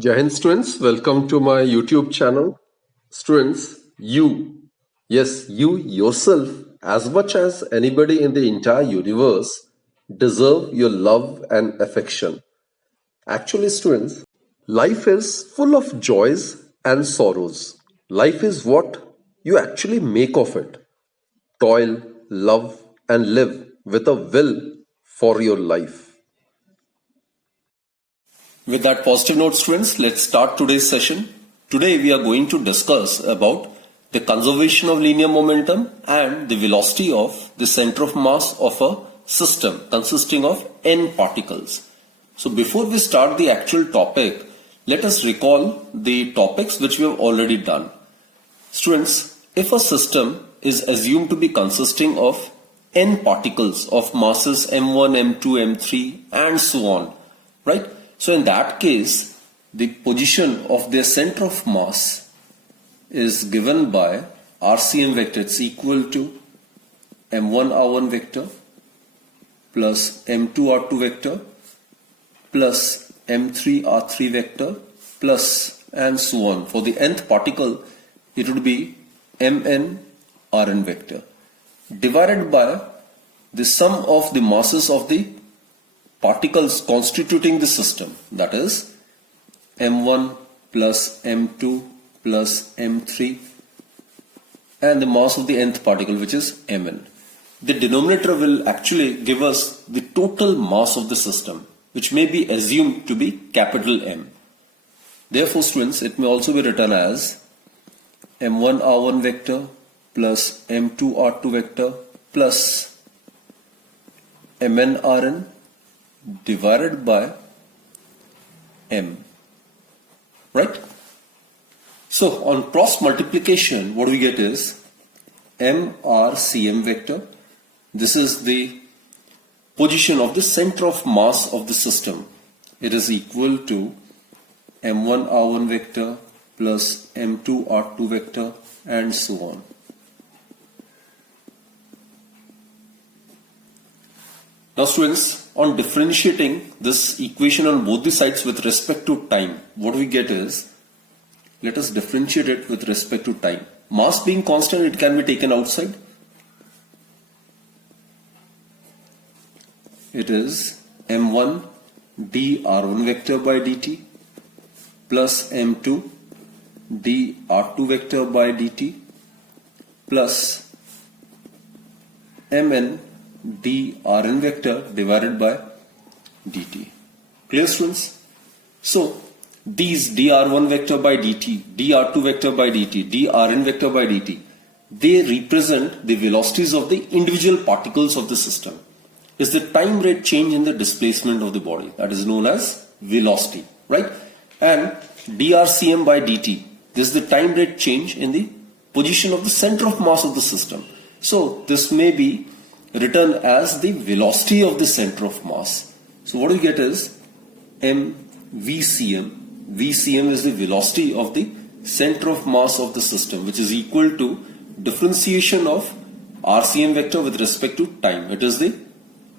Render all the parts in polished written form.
Jai Hind students, welcome to my YouTube channel. Students, yes, you yourself, as much as anybody in the entire universe, deserve your love and affection. Actually, students, life is full of joys and sorrows. Life is what you actually make of it. Toil, love, and live with a will for your life. With that positive note, students, let's start today's session. Today we are going to discuss about the conservation of linear momentum and the velocity of the center of mass of a system consisting of n particles. So before we start the actual topic, let us recall the topics which we have already done. Students, if a system is assumed to be consisting of n particles of masses m1, m2, m3 and so on, right? So in that case, the position of their center of mass is given by RCM vector. It's equal to m1r1 vector plus m2r2 vector plus m3r3 vector plus and so on. For the nth particle, it would be mn_rn vector divided by the sum of the masses of the particles constituting the system, that is m1 plus m2 plus m3 and the mass of the nth particle, which is mn. The denominator will actually give us the total mass of the system, which may be assumed to be capital M. Therefore, students, it may also be written as m1r1 vector plus m2r2 vector plus mn_rn divided by m, right? So on cross multiplication, what we get is mrcm vector. This is the position of the center of mass of the system. It is equal to m1r1 vector plus m2r2 vector and so on. Now students, on differentiating this equation on both the sides with respect to time, what we get is, let us differentiate it with respect to time. Mass being constant, it can be taken outside. It is m1 dr1 vector by dt plus m2 dr2 vector by dt plus mn dRn vector divided by dt. Clear, students? So these dr1 vector by dt, dr2 vector by dt, drn vector by dt, they represent the velocities of the individual particles of the system. Is the time rate change in the displacement of the body, that is known as velocity, right? And drcm by dt, this is the time rate change in the position of the center of mass of the system. So this may be written as the velocity of the center of mass. So what we get is mvcm. Vcm is the velocity of the center of mass of the system, which is equal to differentiation of RCM vector with respect to time. It is the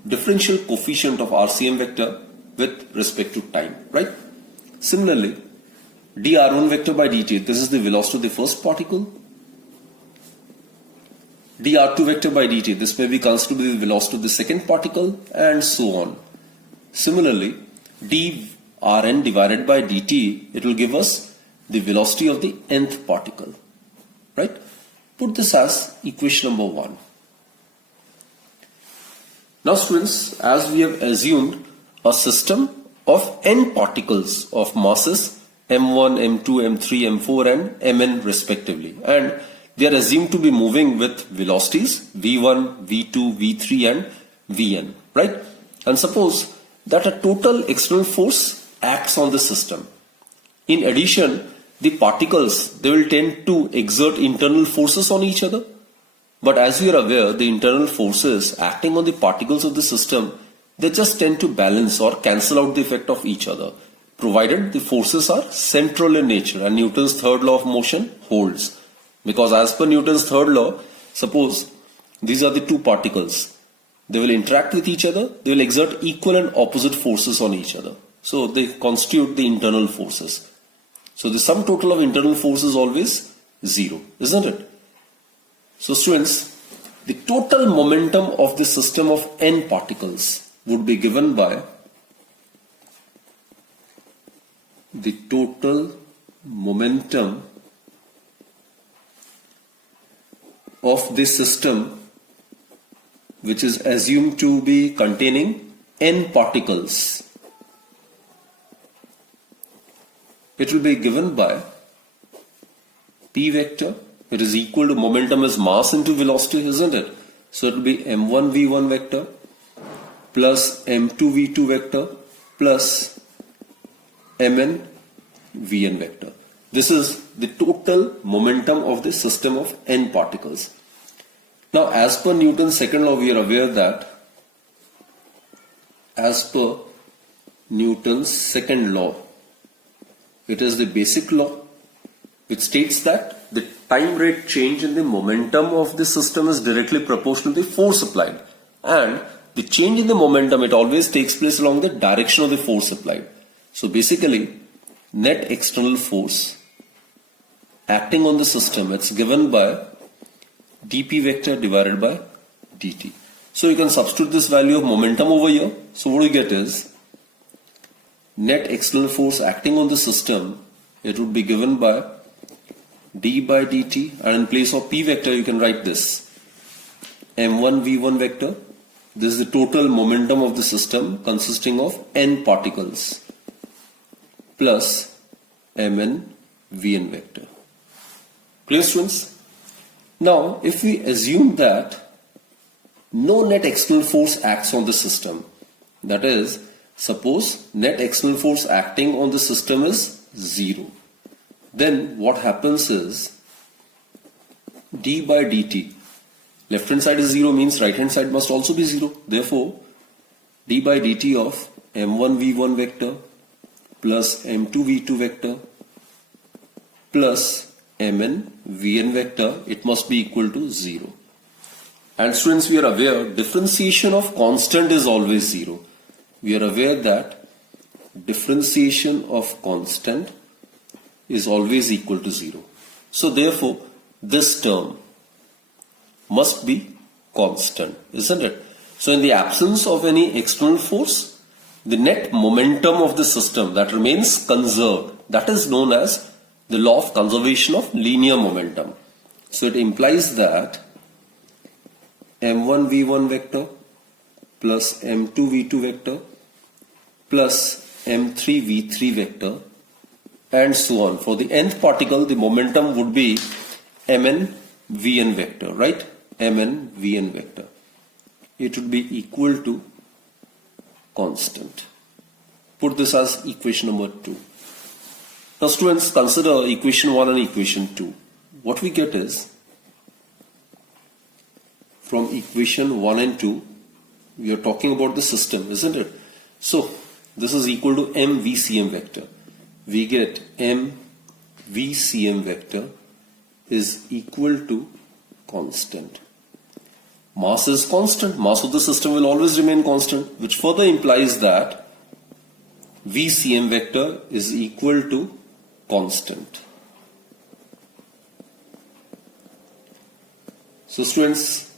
differential coefficient of RCM vector with respect to time, right? Similarly, dr1 vector by dt, this is the velocity of the first particle. dr2 vector by dt, this may be considered to be the velocity of the second particle and so on. Similarly, drn divided by dt, it will give us the velocity of the nth particle, right? Put this as equation number 1. Now students, as we have assumed a system of n particles of masses m1, m2, m3, m4 and mn respectively, and they are assumed to be moving with velocities v1, v2, v3 and vn, right? And suppose that a total external force acts on the system. In addition, the particles, they will tend to exert internal forces on each other. But as we are aware, the internal forces acting on the particles of the system, they just tend to balance or cancel out the effect of each other, provided the forces are central in nature and Newton's third law of motion holds. Because as per Newton's third law, suppose these are the two particles. They will interact with each other. They will exert equal and opposite forces on each other. So they constitute the internal forces. So the sum total of internal force is always 0, isn't it? So students, the total momentum of the system of n particles would be given by the total momentum of the system which is assumed to be containing n particles. It will be given by P vector. It is equal to momentum is mass into velocity, isn't it? So it will be m1 v1 vector plus m2 v2 vector plus mn vn vector. This is the total momentum of the system of n particles. Now, as per Newton's second law, we are aware that as per Newton's second law, it is the basic law which states that the time rate change in the momentum of the system is directly proportional to the force applied, and the change in the momentum, it always takes place along the direction of the force applied. So basically, net external force acting on the system, it's given by dp vector divided by dt. So you can substitute this value of momentum over here. So what you get is net external force acting on the system, it would be given by d by dt, and in place of p vector you can write this m1 v1 vector. This is the total momentum of the system consisting of n particles plus mn vn vector. Clear, students? Now, if we assume that no net external force acts on the system, that is, suppose net external force acting on the system is 0, then what happens is d by dt, left hand side is 0 means right hand side must also be 0. Therefore, d by dt of m1 v1 vector plus m2 v2 vector plus mn vn vector, it must be equal to 0. And students, we are aware differentiation of constant is always 0. We are aware that differentiation of constant is always equal to 0. So therefore, this term must be constant, isn't it? So in the absence of any external force, the net momentum of the system that remains conserved, that is known as the law of conservation of linear momentum. So it implies that m1 v1 vector plus m2 v2 vector plus m3 v3 vector and so on. For the nth particle, the momentum would be mn vn vector, right? Mn vn vector. It would be equal to constant. Put this as equation number 2. Now students, consider equation 1 and equation 2. What we get is, from equation 1 and 2, we are talking about the system, isn't it? So this is equal to mvcm vector. We get mvcm vector is equal to constant. Mass is constant. Mass of the system will always remain constant, which further implies that vcm vector is equal to constant. So students,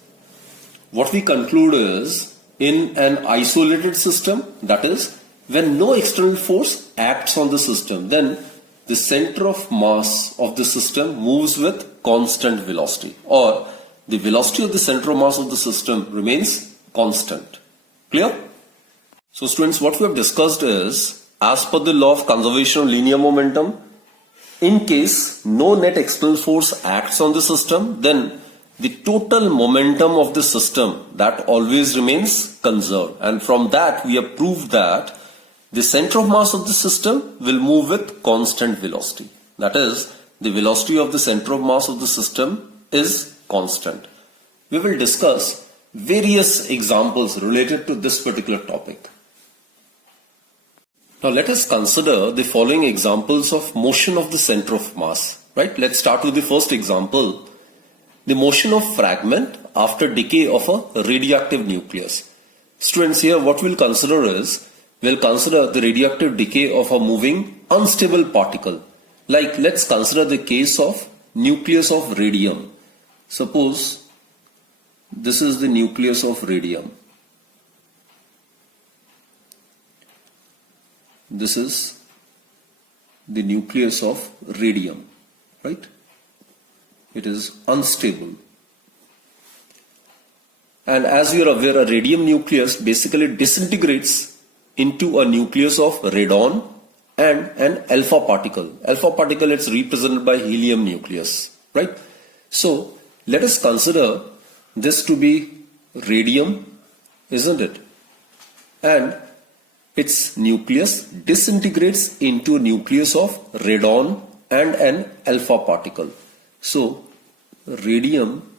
what we conclude is, in an isolated system, that is, when no external force acts on the system, then the center of mass of the system moves with constant velocity, or the velocity of the center of mass of the system remains constant. Clear? So students, what we have discussed is, as per the law of conservation of linear momentum, in case no net external force acts on the system, then the total momentum of the system, that always remains conserved. And from that, we have proved that the center of mass of the system will move with constant velocity. That is, the velocity of the center of mass of the system is constant. We will discuss various examples related to this particular topic. Now let us consider the following examples of motion of the center of mass. Right? Let's start with the first example. The motion of fragment after decay of a radioactive nucleus. Students, here what we'll consider is we'll consider the radioactive decay of a moving unstable particle. Like, let's consider the case of nucleus of radium. Suppose this is the nucleus of radium. This is the nucleus of radium, right? It is unstable. And as you are aware, a radium nucleus basically disintegrates into a nucleus of radon and an alpha particle. Alpha particle is represented by helium nucleus, right? So let us consider this to be radium, isn't it? And its nucleus disintegrates into a nucleus of radon and an alpha particle. So radium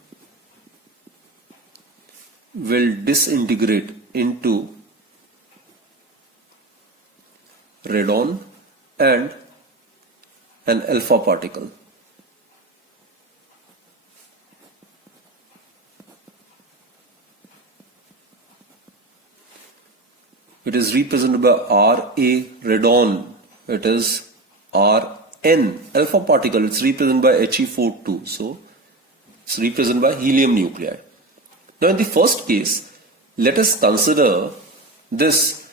will disintegrate into radon and an alpha particle. It is represented by Ra radon. It is Rn alpha particle. It's represented by He42. So it's represented by helium nuclei. Now in the first case, let us consider this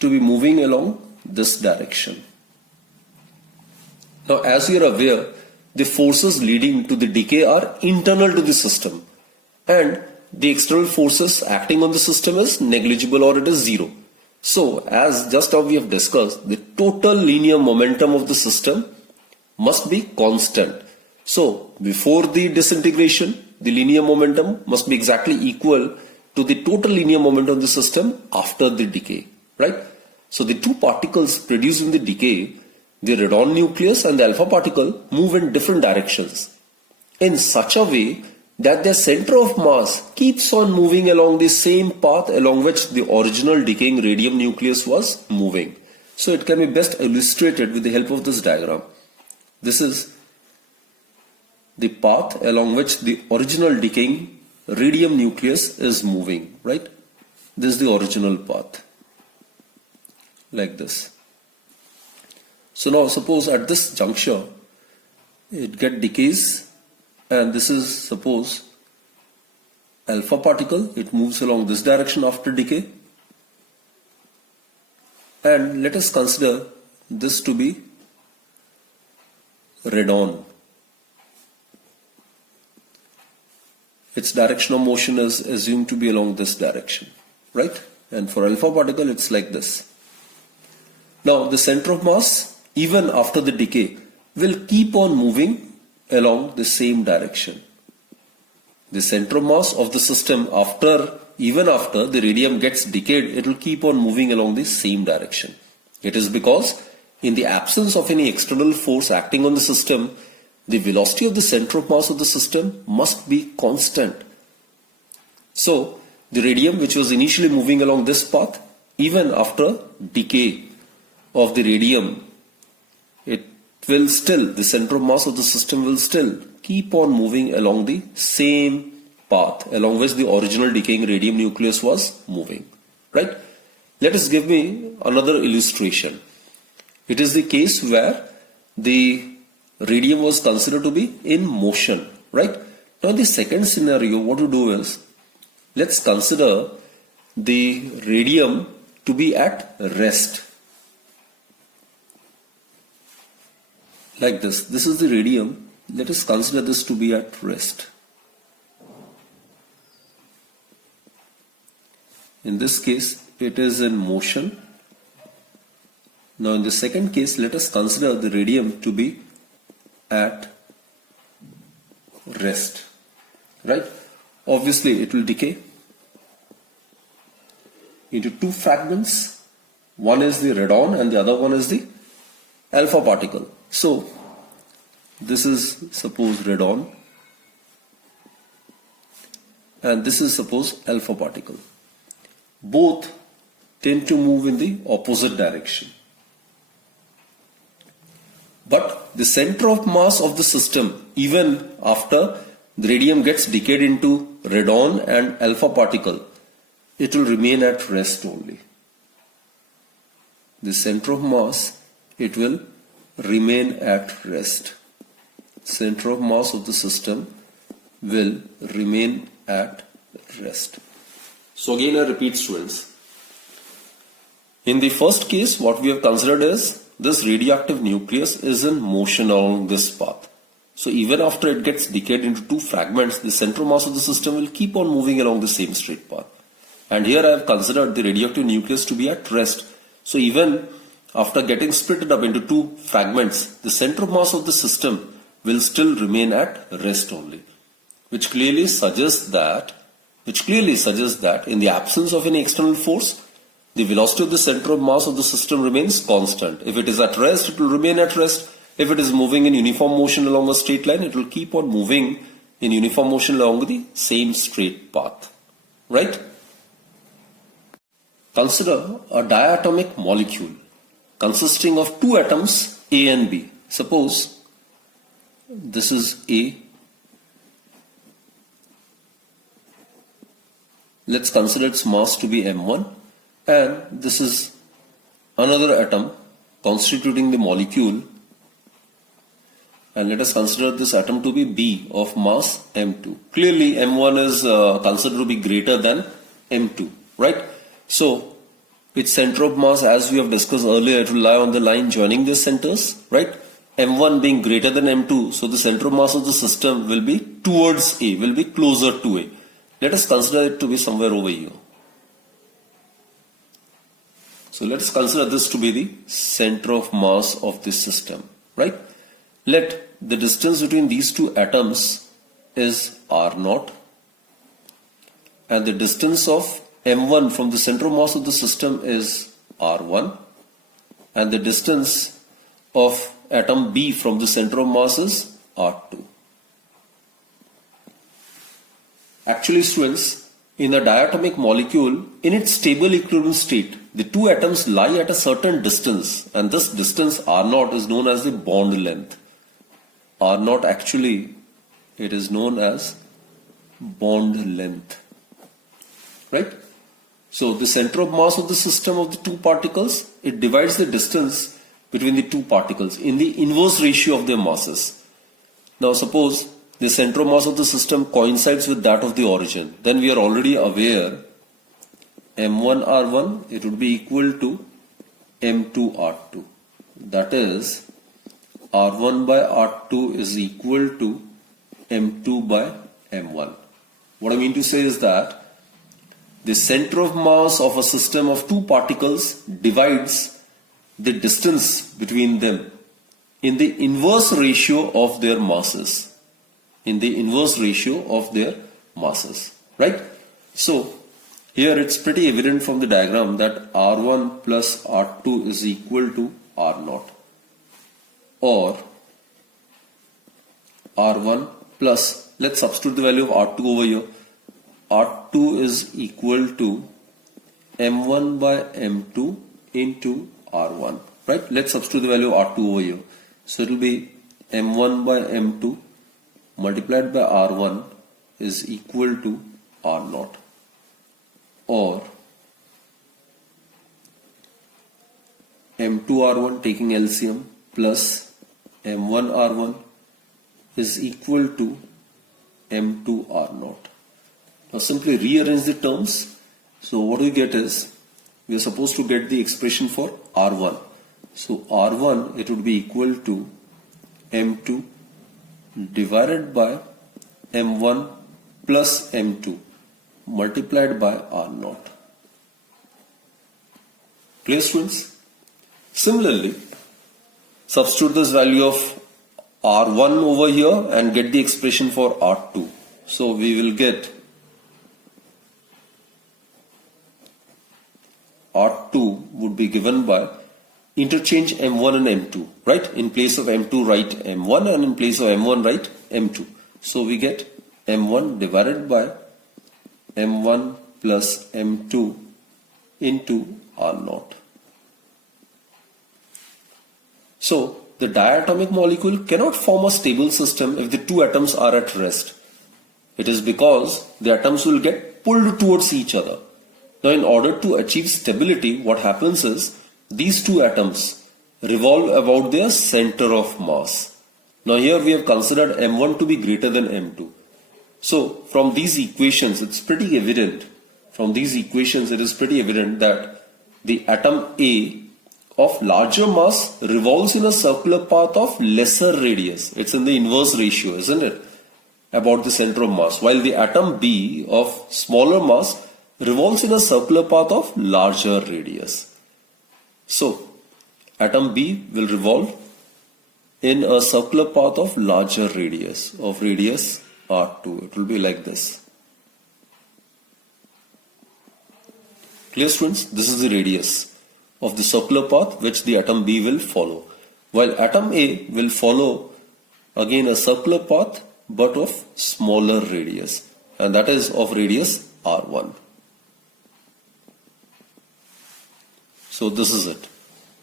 to be moving along this direction. Now as you are aware, the forces leading to the decay are internal to the system, and the external forces acting on the system is negligible or it is zero. So as just now we have discussed, the total linear momentum of the system must be constant. So before the disintegration, the linear momentum must be exactly equal to the total linear momentum of the system after the decay, right? So the two particles produced in the decay, the radon nucleus and the alpha particle, move in different directions in such a way that their center of mass keeps on moving along the same path along which the original decaying radium nucleus was moving. So it can be best illustrated with the help of this diagram. This is the path along which the original decaying radium nucleus is moving, right? This is the original path, like this. So now suppose at this juncture it decays, and this is suppose alpha particle. It moves along this direction after decay, and let us consider this to be radon. Its direction of motion is assumed to be along this direction, right? And for alpha particle it's like this. Now the center of mass, even after the decay, will keep on moving along the same direction. The center of mass of the system, even after the radium gets decayed, it will keep on moving along the same direction. It is because in the absence of any external force acting on the system, the velocity of the center of mass of the system must be constant. So the radium, which was initially moving along this path, even after decay of the radium, the center of mass of the system will still keep on moving along the same path along which the original decaying radium nucleus was moving, right? Let us give me another illustration. It is the case where the radium was considered to be in motion, right? Now in the second scenario, what to do is, let's consider the radium to be at rest. Like this. This is the radium. Let us consider this to be at rest. In this case, it is in motion. Now in the second case, let us consider the radium to be at rest, right? Obviously it will decay into two fragments. One is the radon and the other one is the alpha particle. So this is suppose radon and this is suppose alpha particle. Both tend to move in the opposite direction. But the center of mass of the system, even after the radium gets decayed into radon and alpha particle, it will remain at rest only. the center of mass, it will remain at rest. Center of mass of the system will remain at rest. So again I repeat, students. In the first case, what we have considered is this radioactive nucleus is in motion along this path. So even after it gets decayed into two fragments, the central mass of the system will keep on moving along the same straight path. And here I have considered the radioactive nucleus to be at rest. So even after getting split up into two fragments, the center mass of the system will still remain at rest only, which clearly suggests that in the absence of any external force, the velocity of the center of mass of the system remains constant. If it is at rest, it will remain at rest. If it is moving in uniform motion along a straight line, it will keep on moving in uniform motion along the same straight path. Right? Consider a diatomic molecule consisting of two atoms A and B. Suppose this is A. Let's consider its mass to be m1, and this is another atom constituting the molecule, and let us consider this atom to be B of mass m2. Clearly m1 is considered to be greater than m2, right? So its center of mass, as we have discussed earlier, it will lie on the line joining these centers, right? m1 being greater than m2, so the center of mass of the system will be towards A, will be closer to A. Let us consider it to be somewhere over here. So let us consider this to be the center of mass of this system, right? Let the distance between these two atoms is r0, and the distance of m1 from the center of mass of the system is r1, and the distance of atom B from the center of mass is r2. Actually, students, in a diatomic molecule, in its stable equilibrium state, the two atoms lie at a certain distance, and this distance r0 is known as the bond length. R0 actually, it is known as bond length, right? So the center of mass of the system of the two particles, it divides the distance between the two particles in the inverse ratio of their masses. Now suppose the center of mass of the system coincides with that of the origin, then we are already aware m1 r1, it would be equal to m2 r2. That is, r1 by r2 is equal to m2 by m1. What I mean to say is that the center of mass of a system of two particles divides the distance between them in the inverse ratio of their masses. Right? So here it's pretty evident from the diagram that R1 plus R2 is equal to R0, or R1 plus, let's substitute the value of R2 over here. R2 is equal to M1 by M2 into R1, right? Let's substitute the value of R2 over here. So it will be M1 by M2 multiplied by R1 is equal to R0, or M2 R1 taking LCM plus M1 R1 is equal to M2 R0. Now simply rearrange the terms. So what we get is, we are supposed to get the expression for R1. So R1, it would be equal to M2 divided by M1 plus M2 multiplied by R0. Clear, students? Similarly, substitute this value of R1 over here and get the expression for R2. So we will get R2 would be given by interchange M1 and M2, right? In place of M2 write M1, and in place of M1 write M2. So we get M1 divided by M1 plus M2 into R0. So the diatomic molecule cannot form a stable system if the two atoms are at rest. It is because the atoms will get pulled towards each other. Now in order to achieve stability, what happens is these two atoms revolve about their center of mass. Now here we have considered M1 to be greater than M2. So from these equations, it is pretty evident that the atom A of larger mass revolves in a circular path of lesser radius. It's in the inverse ratio, isn't it? About the center of mass. While the atom B of smaller mass revolves in a circular path of larger radius. So, atom B will revolve in a circular path of larger radius, R2. It will be like this. Clear, students? This is the radius of the circular path which the atom B will follow. While atom A will follow again a circular path but of smaller radius, and that is of radius R1. So this is it.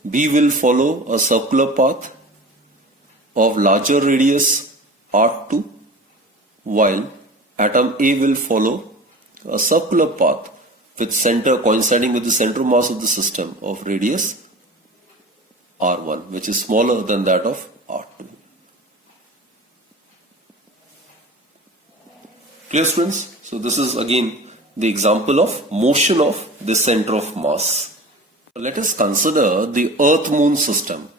B will follow a circular path of larger radius R2, while atom A will follow a circular path with center coinciding with the center mass of the system of radius R1, which is smaller than that of R2. Clear, students? So this is again the example of motion of the center of mass. Let us consider the Earth-Moon system.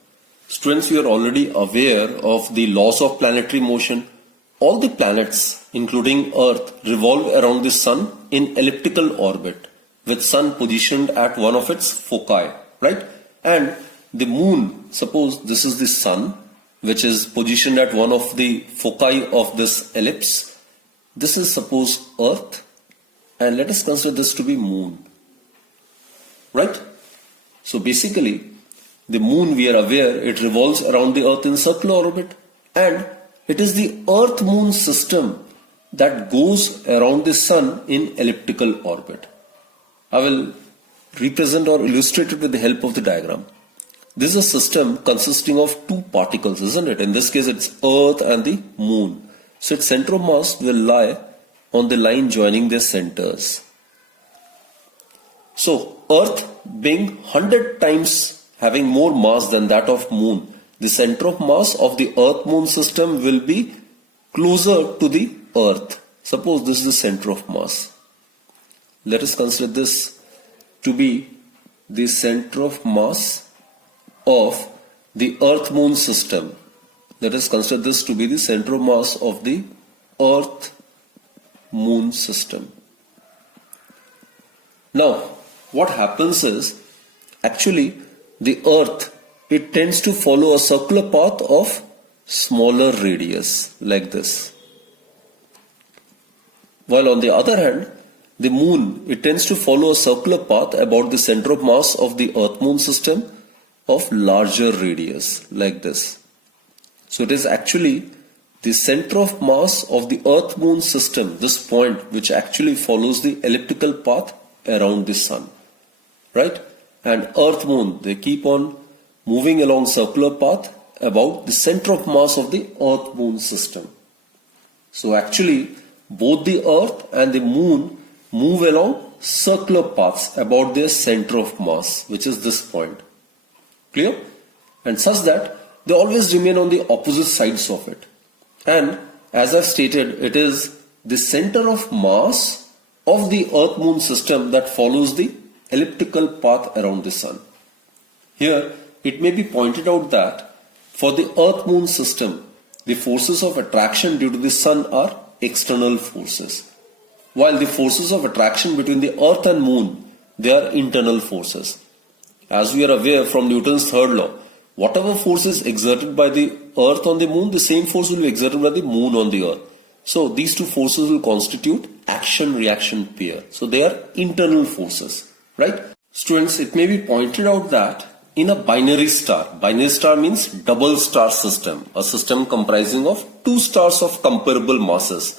Students, we are already aware of the laws of planetary motion. All the planets, including Earth, revolve around the Sun in elliptical orbit, with Sun positioned at one of its foci, right? And the Moon, suppose this is the Sun, which is positioned at one of the foci of this ellipse. This is suppose Earth, and let us consider this to be Moon, right? So basically, the Moon, we are aware, it revolves around the Earth in circular orbit, and it is the Earth-Moon system that goes around the Sun in elliptical orbit. I will represent or illustrate it with the help of the diagram. This is a system consisting of two particles, isn't it? In this case, it's Earth and the Moon. So its center of mass will lie on the line joining their centers. So Earth being 100 times having more mass than that of Moon, the center of mass of the Earth-Moon system will be closer to the Earth. Suppose this is the center of mass. Let us consider this to be the center of mass of the Earth-Moon system. Let us consider this to be the center of mass of the Earth-Moon system. Now, what happens is, actually, the Earth, it tends to follow a circular path of smaller radius, like this. While on the other hand, the Moon, it tends to follow a circular path about the center of mass of the Earth-Moon system of larger radius, like this. So it is actually the center of mass of the Earth-Moon system, this point, which actually follows the elliptical path around the Sun, right? And Earth-Moon, they keep on moving along circular path about the center of mass of the Earth-Moon system. So actually, both the Earth and the Moon move along circular paths about their center of mass, which is this point. Clear? And such that they always remain on the opposite sides of it. And as I've stated, it is the center of mass of the Earth-Moon system that follows the elliptical path around the Sun. Here, it may be pointed out that for the Earth-Moon system, the forces of attraction due to the Sun are external forces, while the forces of attraction between the Earth and Moon, they are internal forces. As we are aware from Newton's third law, whatever force is exerted by the Earth on the Moon, the same force will be exerted by the Moon on the Earth. So these two forces will constitute action-reaction pair. So they are internal forces, right? Students, it may be pointed out that in a binary star means double star system, a system comprising of two stars of comparable masses.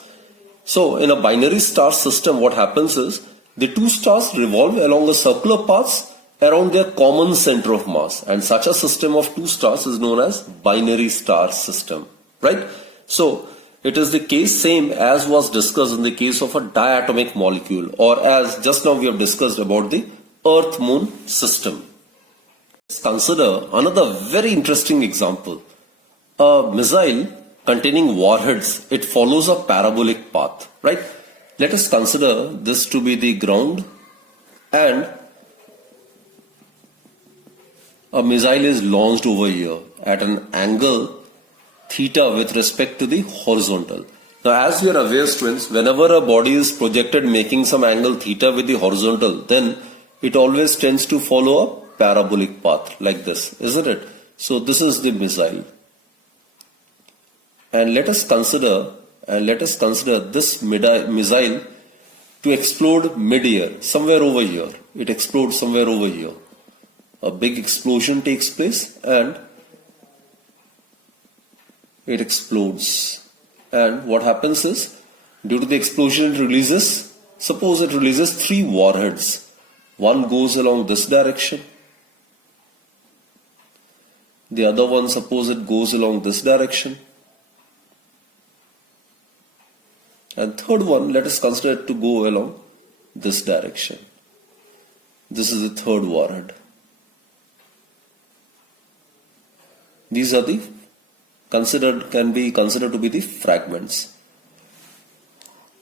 So in a binary star system, what happens is the two stars revolve along the circular paths around their common center of mass, and such a system of two stars is known as binary star system, right? So it is the case same as was discussed in the case of a diatomic molecule, or as just now we have discussed about the Earth-Moon system. Let's consider another very interesting example. A missile containing warheads, it follows a parabolic path, right? Let us consider this to be the ground and a missile is launched over here at an angle theta with respect to the horizontal. Now, as you are aware, students, whenever a body is projected making some angle theta with the horizontal, then it always tends to follow a parabolic path like this, isn't it? So this is the missile. And let us consider this missile to explode mid-air, somewhere over here. It explodes somewhere over here. A big explosion takes place and it explodes. And what happens is, due to the explosion it releases, suppose it releases 3 warheads. One goes along this direction. The other one, suppose it goes along this direction. And third one, let us consider it to go along this direction. This is the third warhead. These are the can be considered to be the fragments.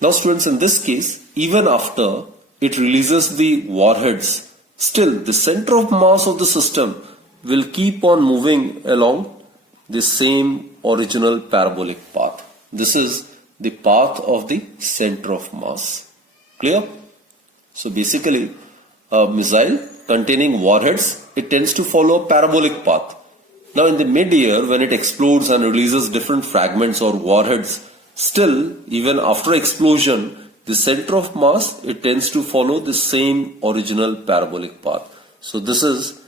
Now students, in this case, even after it releases the warheads, still the center of mass of the system will keep on moving along the same original parabolic path. This is the path of the center of mass. Clear? So basically, a missile containing warheads, it tends to follow a parabolic path. Now in the mid-air, when it explodes and releases different fragments or warheads, still, even after explosion, the center of mass, it tends to follow the same original parabolic path. So this is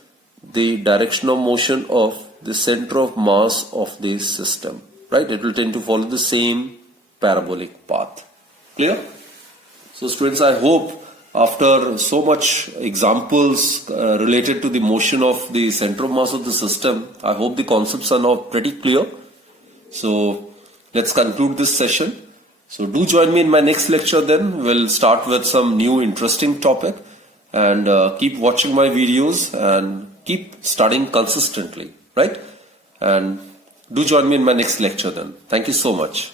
the direction of motion of the center of mass of the system, right? It will tend to follow the same parabolic path. Clear? So students, I hope after so much examples related to the motion of the center of mass of the system, I hope the concepts are now pretty clear. So let's conclude this session. So do join me in my next lecture then. We'll start with some new interesting topic, and keep watching my videos and keep studying consistently, right? And do join me in my next lecture then. Thank you so much.